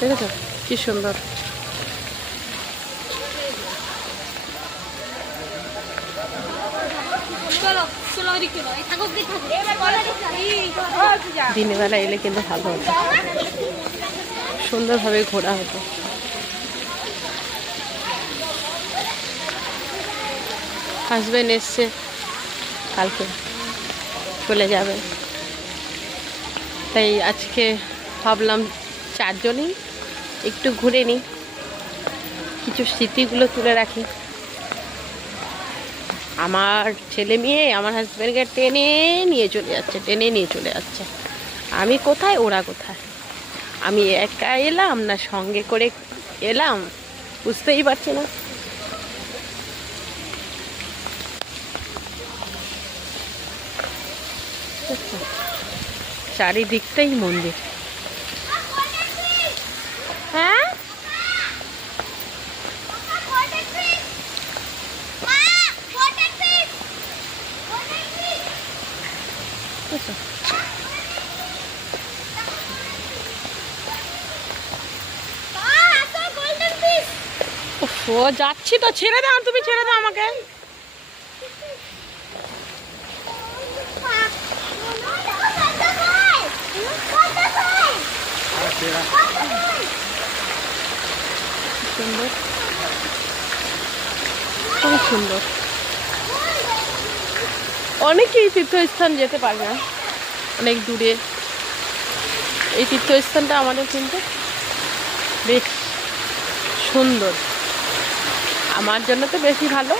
দেখেছো কি সুন্দর। দিনের বেলা এলে কিন্তু ভালো হতো, সুন্দরভাবে ঘোরা হতো। হাজবেন্ড এসছে, কালকে চলে যাবে, তাই আজকে ভাবলাম চারজনই একটু ঘুরে নিই, কিছু স্মৃতিগুলো তুলে রাখি। আমার ছেলে মেয়ে আমার হাজব্যান্ডকে টেনে নিয়ে চলে যাচ্ছে। আমি কোথায়, ওরা কোথায়, আমি একা এলাম না সঙ্গে করে এলাম, বুঝতেই পারছি না। চারিদিকটাই মন্দির। হ্যাঁ, ও যাচ্ছি তো, ছেড়ে দাও, তুমি ছেড়ে দাও আমাকে। সুন্দর, খুব সুন্দর। অনেকেই তীর্থস্থান যেতে পারে না, অনেক দূরে। এই তীর্থস্থানটা আমাদের কিন্তু বেশ সুন্দর, আমার জন্য তো বেশি ভালো।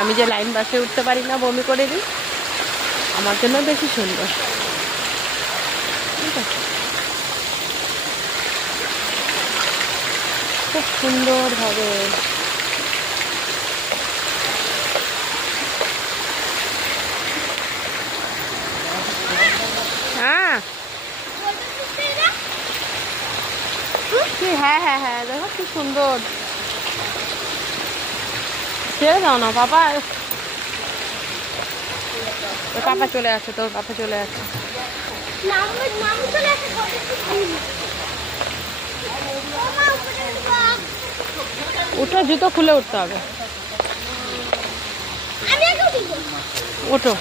আমি যে লাইন বাসে উঠতে পারি না, বমি করে দিই, আমার জন্য বেশি সুন্দর। ঠিক আছে, খুব সুন্দরভাবে। হ্যাঁ হ্যাঁ হ্যাঁ হ্যাঁ, দেখো কি সুন্দর। ছেড়ে দাও না বাবা, পাপা চলে আসছে, তোর পাপা চলে আসছে। উঠো, জুতো খুলে উঠতে হবে, ওঠো।